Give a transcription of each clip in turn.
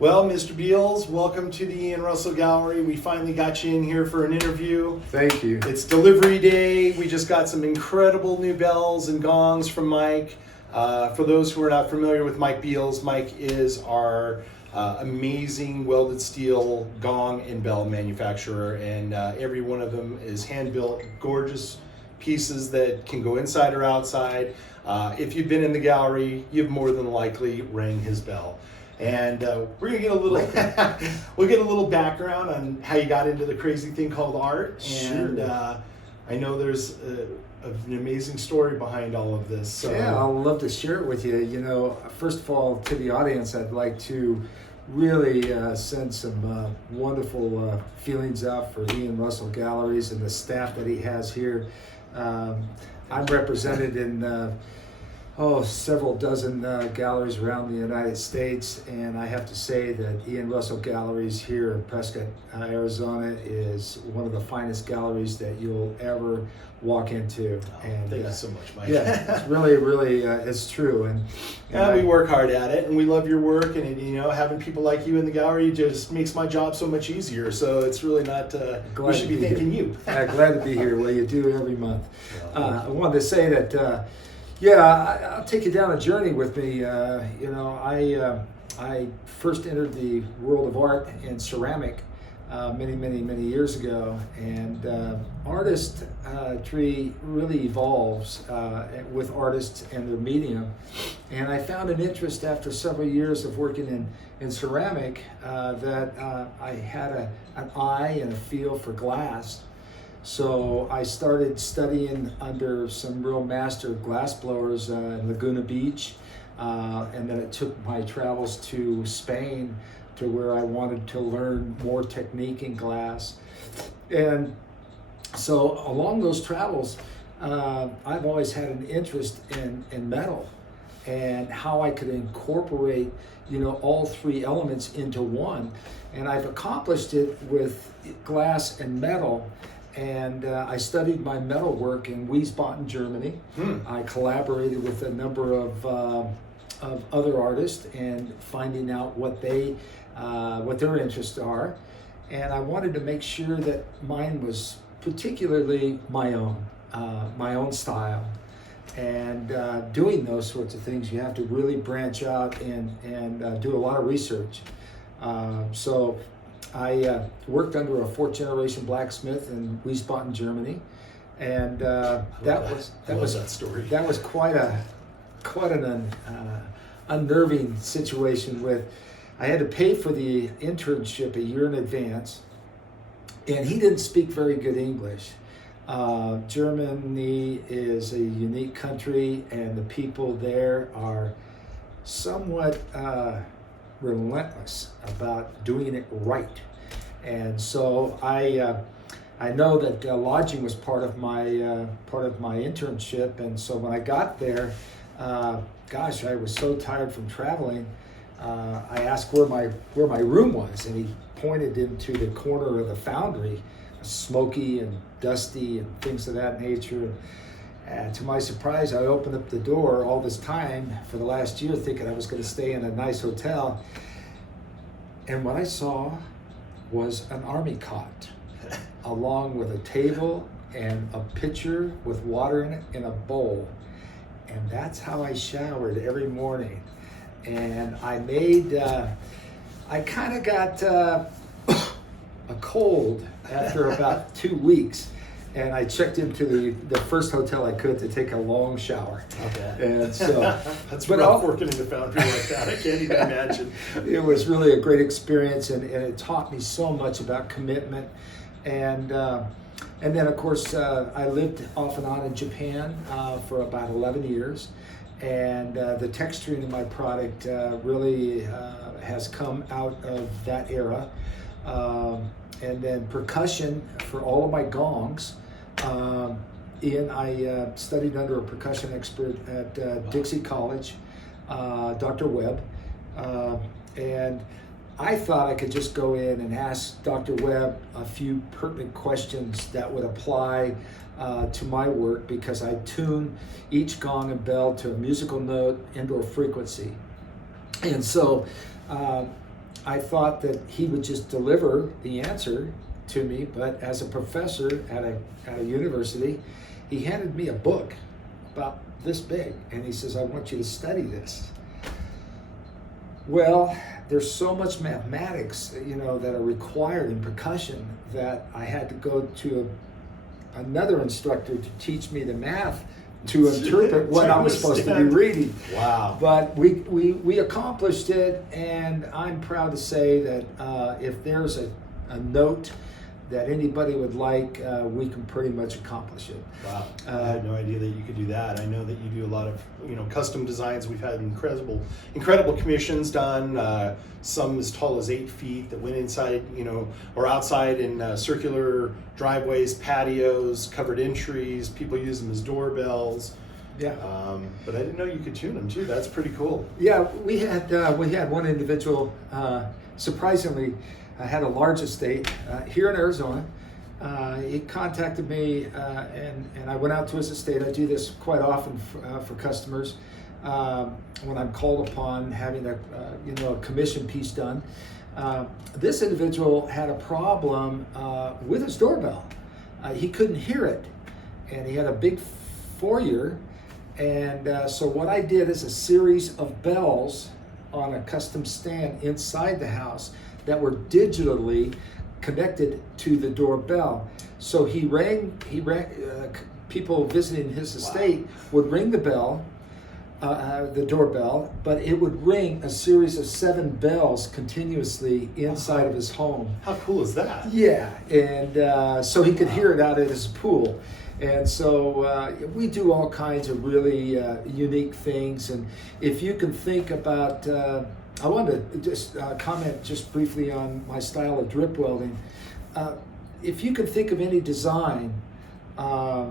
Well, Mr. Beals, welcome to the Ian Russell Gallery. We finally got you in here for an interview. Thank you. It's delivery day. We just got some incredible new bells and gongs from Mike. For those who are not familiar with Mike Beals, Mike is our amazing welded steel gong and bell manufacturer, and every one of them is hand-built, gorgeous pieces that can go inside or outside. If you've been in the gallery, you've more than likely rang his bell. And we're gonna get a little, we'll get a little background on how you got into the crazy thing called art. And Sure. I know there's an amazing story behind all of this. So. Yeah, I'll love to share it with you. You know, first of all, to the audience, I'd like to really send some wonderful feelings out for Ian Russell Galleries and the staff that he has here. I'm represented in several dozen galleries around the United States, and I have to say that Ian Russell Galleries here in Prescott, Arizona is one of the finest galleries that you'll ever walk into. And thank you so much, Mike. Yeah, it's really, it's true. And we work hard at it, and we love your work, and having people like you in the gallery just makes my job so much easier. So it's really not, we should be thanking you. Glad to be here, well, you do every month. I wanted to say that, I'll take you down a journey with me. I first entered the world of art and ceramic many years ago, and artistry really evolves with artists and their medium. And I found an interest after several years of working in ceramic that I had an eye and a feel for glass. So I started studying under some real master glass blowers in Laguna Beach, and then it took my travels to Spain to where I wanted to learn more technique in glass. And so along those travels, I've always had an interest in metal and how I could incorporate all three elements into one. And I've accomplished it with glass and metal. And I studied my metal work in Wiesbaden, Germany. I collaborated with a number of other artists and finding out what their interests are. And I wanted to make sure that mine was particularly my own style. And doing those sorts of things, you have to really branch out and do a lot of research. So I worked under a fourth-generation blacksmith in Wiesbaden, Germany, and that was quite an unnerving situation. I had to pay for the internship a year in advance, and he didn't speak very good English. Germany is a unique country, and the people there are somewhat relentless about doing it right. And so I know that lodging was part of my internship, and so when I got there, I was so tired from traveling. I asked where my room was, and he pointed into the corner of the foundry, smoky and dusty and things of that nature. And to my surprise, I opened up the door all this time for the last year thinking I was going to stay in a nice hotel. And what I saw was an army cot along with a table and a pitcher with water in it in a bowl. And that's how I showered every morning. And I kind of got a cold after about 2 weeks. And I checked into the first hotel I could to take a long shower. Okay. And so that's rough working in the foundry like that. I can't even imagine. It was really a great experience, and it taught me so much about commitment. And then of course I lived off and on in Japan for about 11 years, and the texturing of my product really has come out of that era. And then percussion for all of my gongs. I studied under a percussion expert at Dixie College, Dr. Webb, and I thought I could just go in and ask Dr. Webb a few pertinent questions that would apply to my work, because I tune each gong and bell to a musical note and/or frequency. And so I thought that he would just deliver the answer to me, but as a professor at a university, he handed me a book about this big, and he says, I want you to study this. Well, there's so much mathematics, that are required in percussion that I had to go to another instructor to teach me the math to interpret what I was supposed to be reading. Wow. But we accomplished it, and I'm proud to say that if there's a note that anybody would like, we can pretty much accomplish it. Wow, I had no idea that you could do that. I know that you do a lot of custom designs. We've had incredible commissions done. Some as tall as 8 feet that went inside, or outside in circular driveways, patios, covered entries. People use them as doorbells. Yeah. But I didn't know you could tune them too. That's pretty cool. Yeah, we had one individual, surprisingly, had a large estate here in Arizona. He contacted me, and I went out to his estate. I do this quite often for customers when I'm called upon having a commission piece done. This individual had a problem with his doorbell. He couldn't hear it, and he had a big foyer. And so what I did is a series of bells on a custom stand inside the house that were digitally connected to the doorbell. So he rang, people visiting his estate would ring the bell, the doorbell, but it would ring a series of 7 bells continuously inside of his home. How cool is that? Yeah, and so he could hear it out at his pool. And so we do all kinds of really unique things. And if you can think about, I wanted to just comment just briefly on my style of drip welding. If you can think of any design, I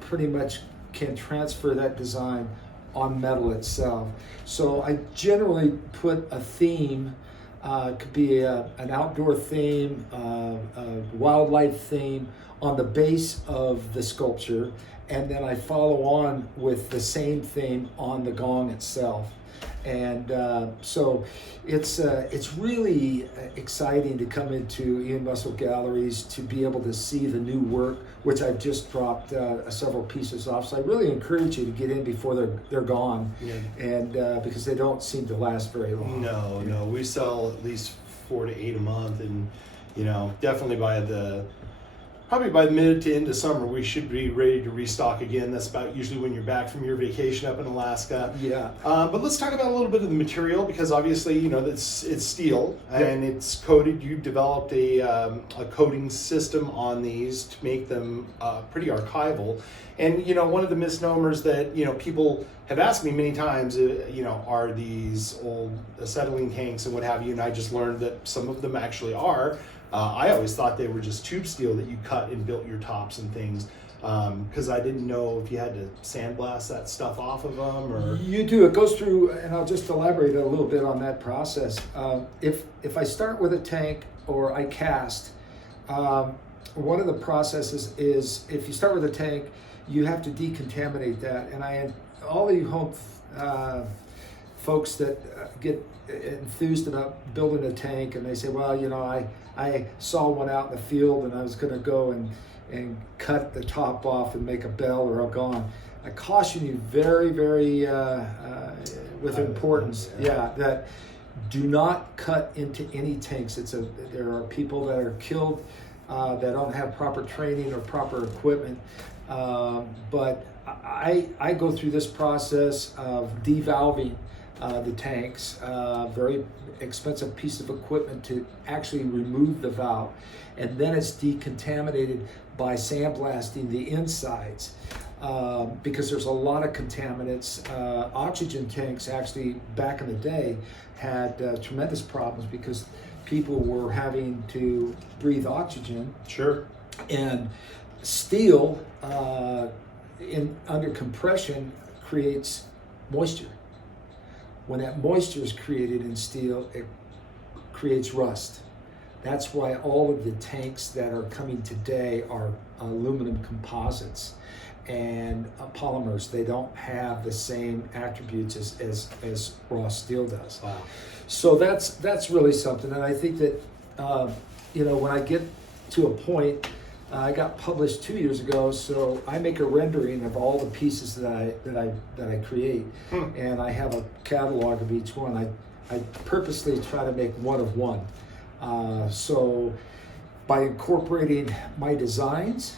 pretty much can transfer that design on metal itself. So I generally put a theme, could be an outdoor theme, a wildlife theme on the base of the sculpture, and then I follow on with the same theme on the gong itself. And so it's really exciting to come into Ian Russell Galleries to be able to see the new work, which I've just dropped several pieces off. So I really encourage you to get in before they're gone, and because they don't seem to last very long. No, we sell at least 4 to 8 a month, and definitely probably by the mid to end of summer, we should be ready to restock again. That's about usually when you're back from your vacation up in Alaska. Yeah. But let's talk about a little bit of the material, because obviously, it's steel and it's coated. You developed a coating system on these to make them pretty archival. And, one of the misnomers that, people have asked me many times, are these old acetylene tanks and what have you, and I just learned that some of them actually are. I always thought they were just tube steel that you cut and built your tops and things, because I didn't know if you had to sandblast that stuff off of them or. You do. It goes through, and I'll just elaborate a little bit on that process. If I start with a tank or I cast, one of the processes is if you start with a tank, you have to decontaminate that. And all of you home folks that get enthused about building a tank, and they say, well, I saw one out in the field and I was going to go and cut the top off and make a bell or a gong. I caution you very, very with importance, that do not cut into any tanks. There are people that are killed that don't have proper training or proper equipment, but I go through this process of devalving the tanks, very expensive piece of equipment to actually remove the valve, and then it's decontaminated by sandblasting the insides, because there's a lot of contaminants. Oxygen tanks actually back in the day had tremendous problems because people were having to breathe oxygen. Sure. And steel under compression creates moisture. When that moisture is created in steel, it creates rust. That's why all of the tanks that are coming today are aluminum composites. and polymers. They don't have the same attributes as raw steel does. Wow. So that's really something, and I think that when I get to a point, I got published 2 years ago, so I make a rendering of all the pieces that I create, and I have a catalog of each one. I purposely try to make one of one. So by incorporating my designs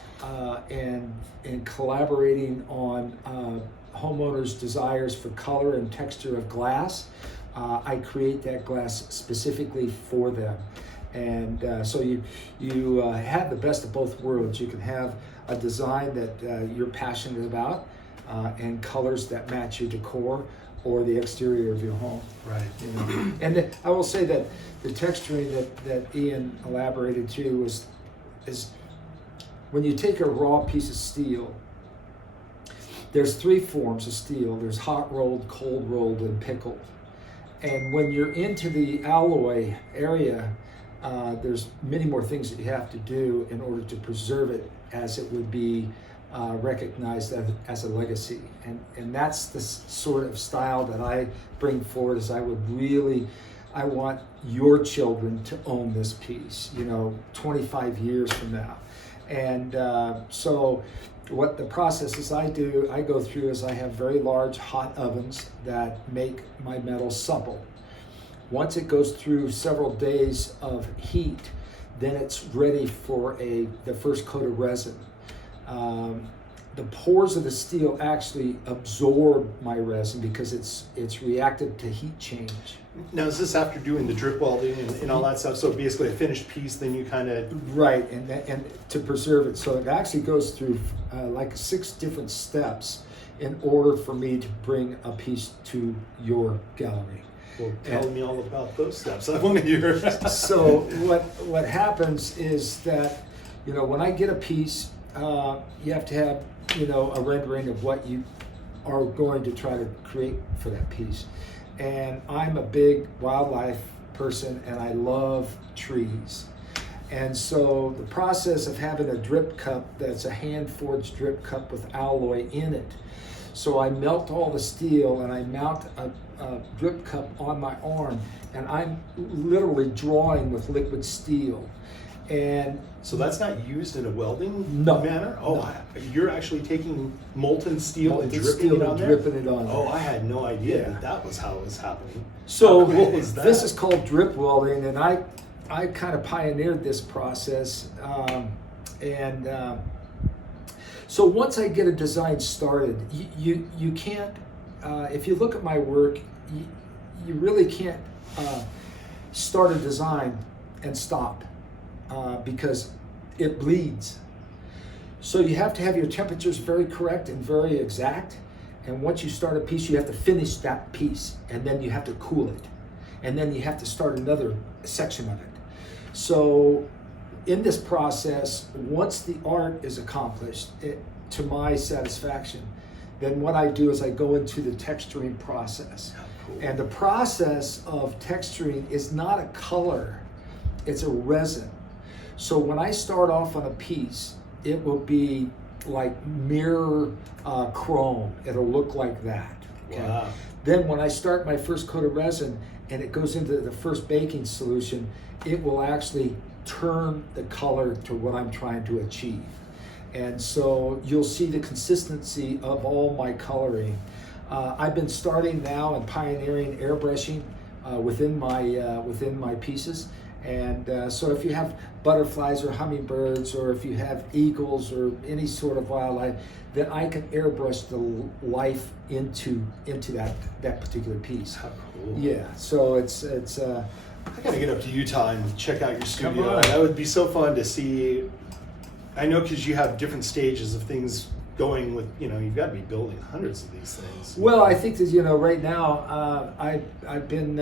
and collaborating on homeowners' desires for color and texture of glass, I create that glass specifically for them. And so you have the best of both worlds. You can have a design that you're passionate about and colors that match your decor or the exterior of your home. Right. You know? And I will say that the texturing that Ian elaborated to is when you take a raw piece of steel, there's 3 forms of steel. There's hot rolled, cold rolled, and pickled. And when you're into the alloy area, there's many more things that you have to do in order to preserve it as it would be recognized as a legacy. And that's the sort of style that I bring forward. Is I want your children to own this piece, 25 years from now. And so what the processes I go through is I have very large hot ovens that make my metal supple. Once it goes through several days of heat, then it's ready for the first coat of resin. The pores of the steel actually absorb my resin because it's reactive to heat change. Now, is this after doing the drip welding and all that stuff? So basically a finished piece, then you kind of... Right, and to preserve it. So it actually goes through like 6 different steps in order for me to bring a piece to your gallery. Well, tell me all about those steps. I want to hear. So what happens is that, when I get a piece, you have to have, a rendering of what you are going to try to create for that piece. And I'm a big wildlife person, and I love trees. And so the process of having a drip cup that's a hand-forged drip cup with alloy in it. So I melt all the steel and I mount a drip cup on my arm, and I'm literally drawing with liquid steel. And so that's not used in a welding No. manner? Oh, No. You're actually taking molten steel and Molten dripping steel it on and there? dripping it on Oh, there. I had no idea Yeah. that was how it was happening. So How cool is that? this is called drip welding, and I kind of pioneered this process. So once I get a design started, you can't, if you look at my work, you really can't start a design and stop because it bleeds. So you have to have your temperatures very correct and very exact. And once you start a piece, you have to finish that piece, and then you have to cool it. And then you have to start another section of it. So in this process, once the art is accomplished, to my satisfaction, then what I do is I go into the texturing process. Cool. And the process of texturing is not a color, it's a resin. So when I start off on a piece, it will be like mirror chrome. It'll look like that. Okay? Wow. Then when I start my first coat of resin and it goes into the first baking solution, it will actually turn the color to what I'm trying to achieve. And so you'll see the consistency of all my coloring. I've been starting now and pioneering airbrushing within my pieces. And so if you have butterflies or hummingbirds, or if you have eagles or any sort of wildlife, then I can airbrush the life into that particular piece. How cool. Yeah, so it's I gotta get up to Utah and check out your studio. on. That would be so fun to see. I know, because you have different stages of things going with, you've got to be building hundreds of these things. Well, I think that, right now, I've been,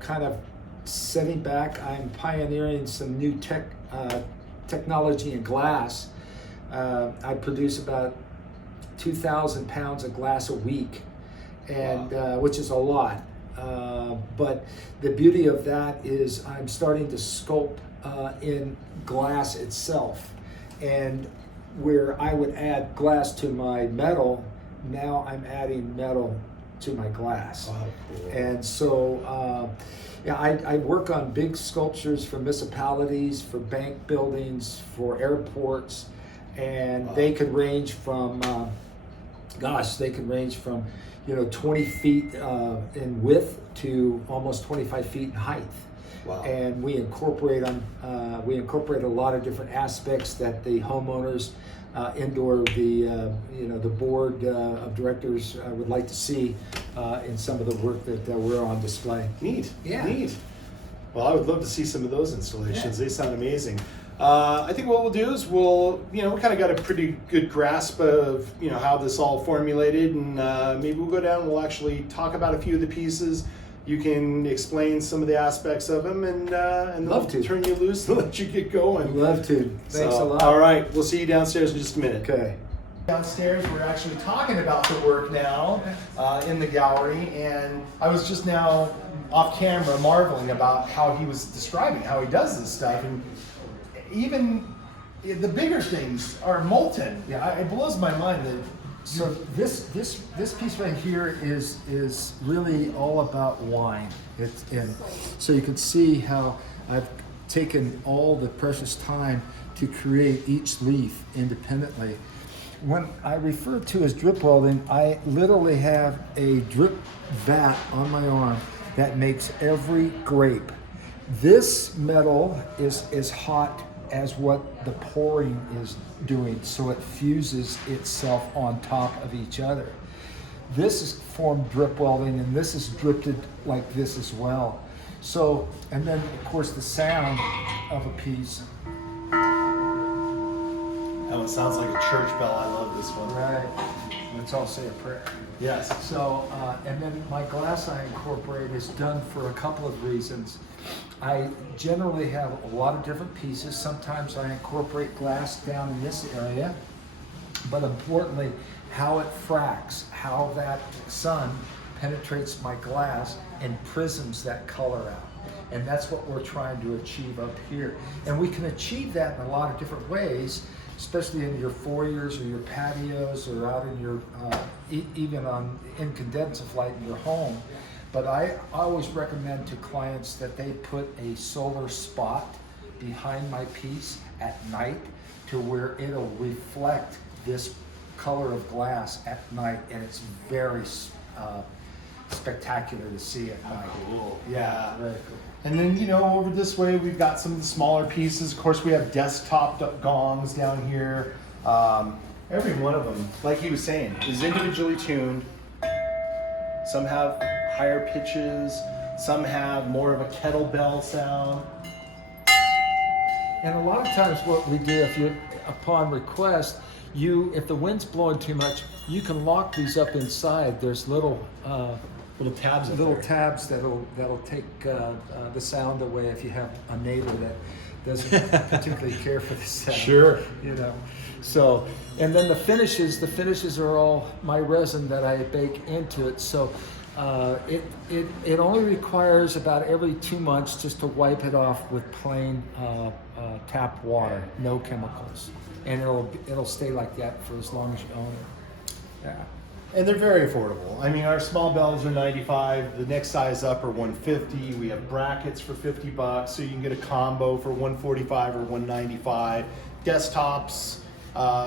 kind of setting back. I'm pioneering some new technology in glass. I produce about 2,000 pounds of glass a week, and which is a lot. But the beauty of that is I'm starting to sculpt in glass itself. And where I would add glass to my metal, now I'm adding metal to my glass. Wow, cool. And so, yeah, I work on big sculptures for municipalities, for bank buildings, for airports, and they could range from, they can range from, 20 feet in width to almost 25 feet in height. Wow. And we incorporate a lot of different aspects that the homeowners, the board of directors would like to see in some of the work that we're on display. Neat. Yeah. Neat. Well, I would love to see some of those installations. Yeah. They sound amazing. I think what we'll do is we kind of got a pretty good grasp of, how this all formulated, and maybe we'll go down and we'll actually talk about a few of the pieces. You can explain some of the aspects of them, and Love they'll to. turn you loose and let you get going. I'd love to. Thanks a lot. All right, we'll see you downstairs in just a minute. Okay. Downstairs, we're actually talking about the work now in the gallery, and I was just now off camera marveling about how he was describing how he does this stuff, and even the bigger things are molten. Yeah. It blows my mind that. So this piece right here is really all about wine. So you can see how I've taken all the precious time to create each leaf independently. When I refer to as drip welding, I literally have a drip vat on my arm that makes every grape. This metal is as hot as what the pouring is doing, so it fuses itself on top of each other. This is formed drip welding, and this is dripped like this as well. So, and then of course the sound of a piece. That one sounds like a church bell. I love this one. Right. Let's all say a prayer. Yes. So, and then my glass I incorporate is done for a couple of reasons. I generally have a lot of different pieces. Sometimes I incorporate glass down in this area, but importantly, how it fracks, how that sun penetrates my glass and prisms that color out. And that's what we're trying to achieve up here. And we can achieve that in a lot of different ways, especially in your foyers or your patios or out in your, even on incandescent light in your home. But I always recommend to clients that they put a solar spot behind my piece at night to where it'll reflect this color of glass at night, and it's very spectacular to see at night. Cool. Yeah, very cool. And then, over this way, we've got some of the smaller pieces. Of course, we have desktop gongs down here. Every one of them, like he was saying, is individually tuned. Some have higher pitches. Some have more of a kettlebell sound. And a lot of times what we do, if you, upon request, if the wind's blowing too much, you can lock these up inside. There's little tabs. tabs that'll take the sound away if you have a neighbor that doesn't particularly care for the sound. Sure. So, and then the finishes are all my resin that I bake into it. So it only requires about every 2 months just to wipe it off with plain tap water, no chemicals, and it'll stay like that for as long as you own it. Yeah. And they're very affordable. I mean, our small bells are $95. The next size up are $150. We have brackets for $50, so you can get a combo for $145 or $195. Desktops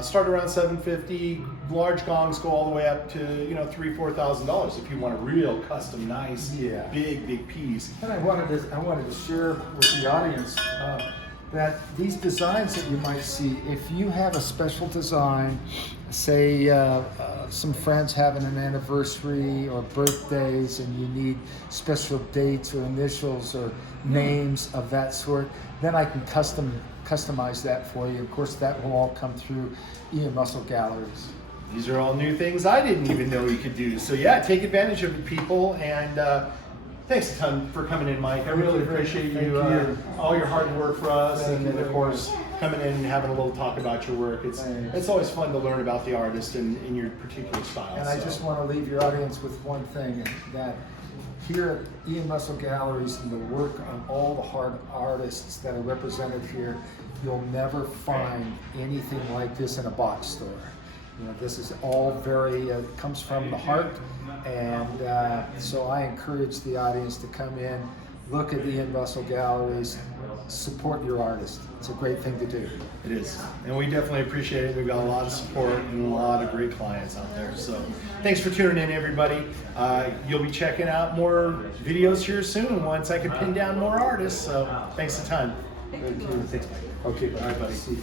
start around $750. Large gongs go all the way up to $3,000-$4,000 if you want a real custom, nice, big piece. And I wanted to share with the audience that these designs that you might see, if you have a special design, say some friends having an anniversary or birthdays, and you need special dates or initials or names of that sort, then I can customize that for you. Of course, that will all come through Ian Russell Galleries. These are all new things I didn't even know you could do. So yeah, take advantage of it, people, and thanks a ton for coming in, Mike. I really appreciate you, all your hard work for us, and then of course coming in and having a little talk about your work. It's always fun to learn about the artist and your particular style. And I just want to leave your audience with one thing, that here at Ian Russell Galleries and the work of all the hard artists that are represented here you'll never find anything like this in a box store. You know, this is all very, comes from the heart, and so I encourage the audience to come in, look at the Ian Russell galleries, support your artist. It's a great thing to do. It is, and we definitely appreciate it. We've got a lot of support and a lot of great clients out there. So thanks for tuning in, everybody. You'll be checking out more videos here soon once I can pin down more artists. So thanks a ton. Thank you. Thanks, Mike. Okay, All right, buddy. See you.